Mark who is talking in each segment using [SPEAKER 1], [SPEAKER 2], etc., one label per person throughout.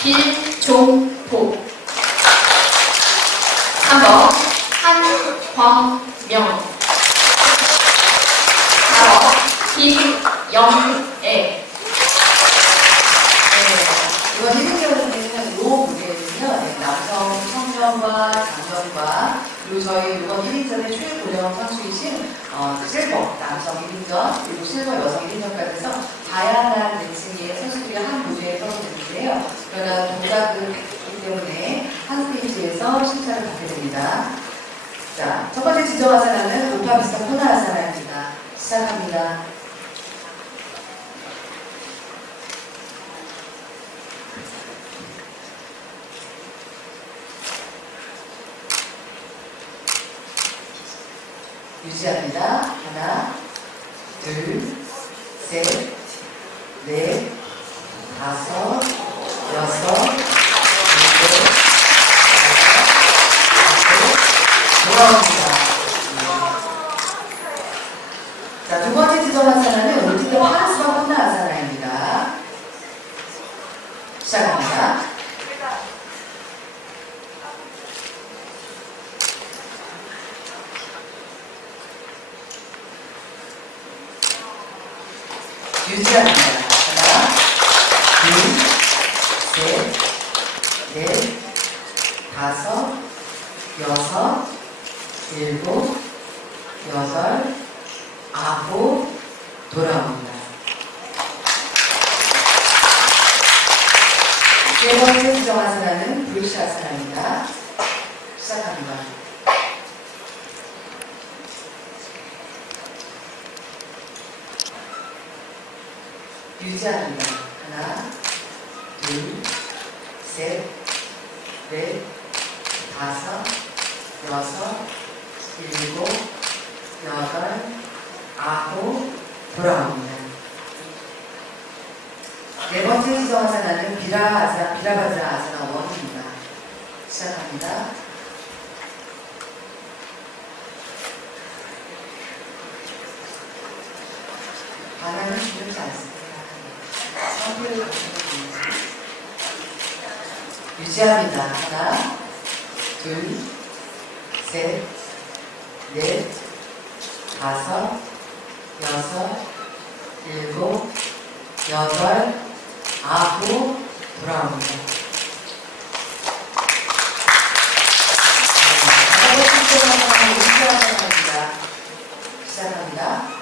[SPEAKER 1] 2번 길종복 3번 한광명. 4번 김영애.
[SPEAKER 2] 네, 이번 1등경기는 요 무대는요, 네, 남성 청년과 장년과 그리고 저희 이번 1인전의 최고령 선수이신 어, 실버 남성 1인전 그리고 실버 여성 1인전까지 해서 다양한 계층의 선수들이 한 무대에 서있는데요. 그러나 동작을 했기 때문에 한 페이지에서 심사를 받게 됩니다. 자, 첫 번째 지정하사나는 우파미스터 코나하사나입니다. 시작합니다. 유지합니다. 하나, 둘, 셋, 넷, 다섯, 여섯, 일곱, 여덟, 돌아옵니다. 자, 두 번째 지정한 사람은 울티드 파르스와 혼나 아사나입니다. 시작합니다. 유지합니다. 하나, 둘, 셋, 넷, 다섯, 여섯, 일곱, 여덟, 아홉, 돌아옵니다. 세 번째 수정하사나는 불시아사나입니다. 시작합니다. 유지합니다. 하나, 둘, 셋, 넷, 다섯, 여섯, 일곱, 여덟, 아홉, 돌아옵니다. 네 번째 지정하사나는 비라하자, 비라바자 아사나 원입니다. 시작합니다. 반항은 주지 않습니다. 유지합니다. 하나, 둘, 셋, 넷, 다섯, 여섯, 일곱, 여덟, 아홉, 돌아옵니다. 네. 시작합니다.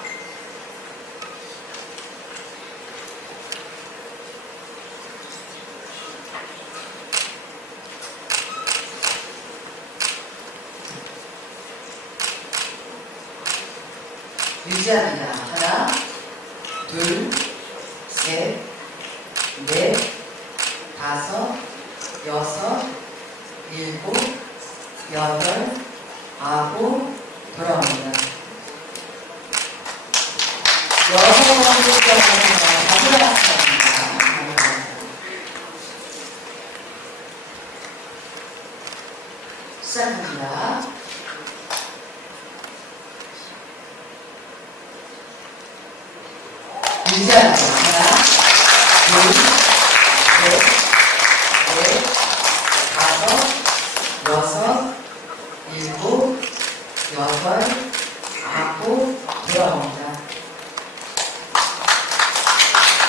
[SPEAKER 2] 유지합니다. 하나, 둘, 셋, 넷, 다섯, 여섯, 일곱, 여덟, 아홉, 돌아옵니다. 여섯 번째. 마지막 시작합니다. 시작합니다. 유지합니다. 하나, 둘, 셋, 넷, 다섯, 여섯, 일곱, 여덟, 아홉, 돌아옵니다.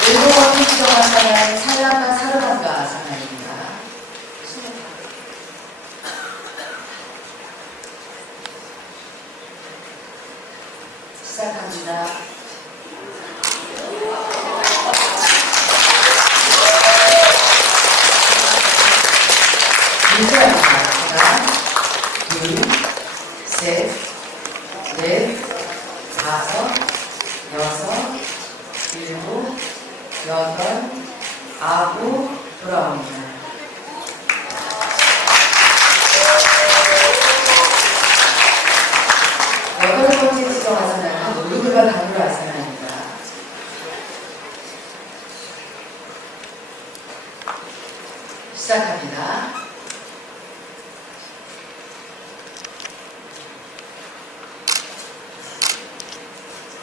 [SPEAKER 2] 일곱 번째 지정한 사람은 살람과 사르반가 사나입니다. 시작합니다. 유지합니다. 하나, 둘, 셋, 넷, 다섯, 여섯, 일곱, 여덟, 아홉, 돌아옵니다. 여덟 번째 지정 아사나는 모두가 강으로 아사나입니다. 시작합니다.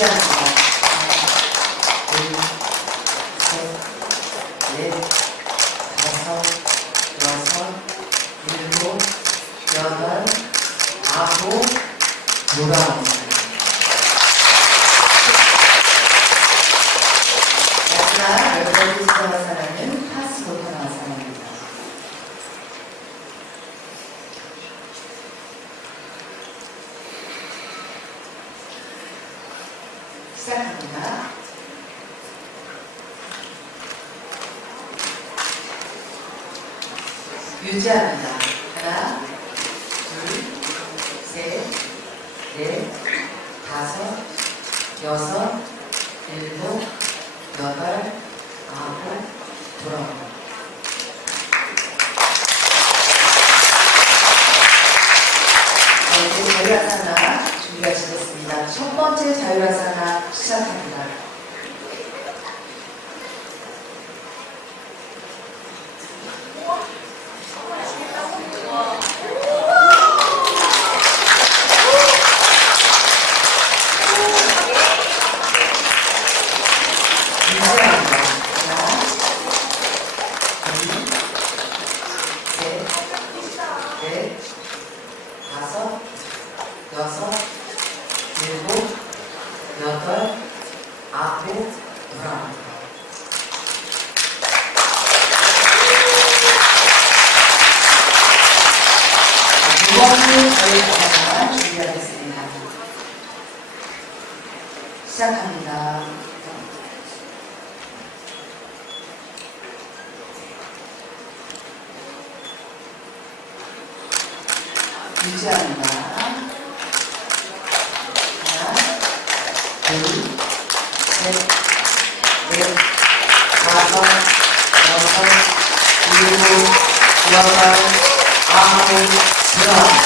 [SPEAKER 2] 유지합니다. 둘, 셋, 넷, 다섯, 여섯, 일곱, 여덟, 아홉, 돌아옵니다. 마지막 열 번째 지정한 사람은 파스 못하는 사람입니다. 시작합니다. 유지합니다. 하나, 둘, 셋, 넷, 다섯, 여섯, 일곱, 여덟, 아홉, 돌아옵니다. 자, 이제 자유아사나 준비하시겠습니다. 첫 번째 자유아사나 시작합니다. 유지합니다. 하나, 둘, 셋, 넷, 다섯, 여섯, 일곱, 여덟, 아홉, 열아홉. 번째 저희 하나 준비하겠습니다. 시작합니다. 유지합니다. 하나, 둘, 셋, 넷, 다섯, 여섯, 일곱, 여덟, 아홉, 열한.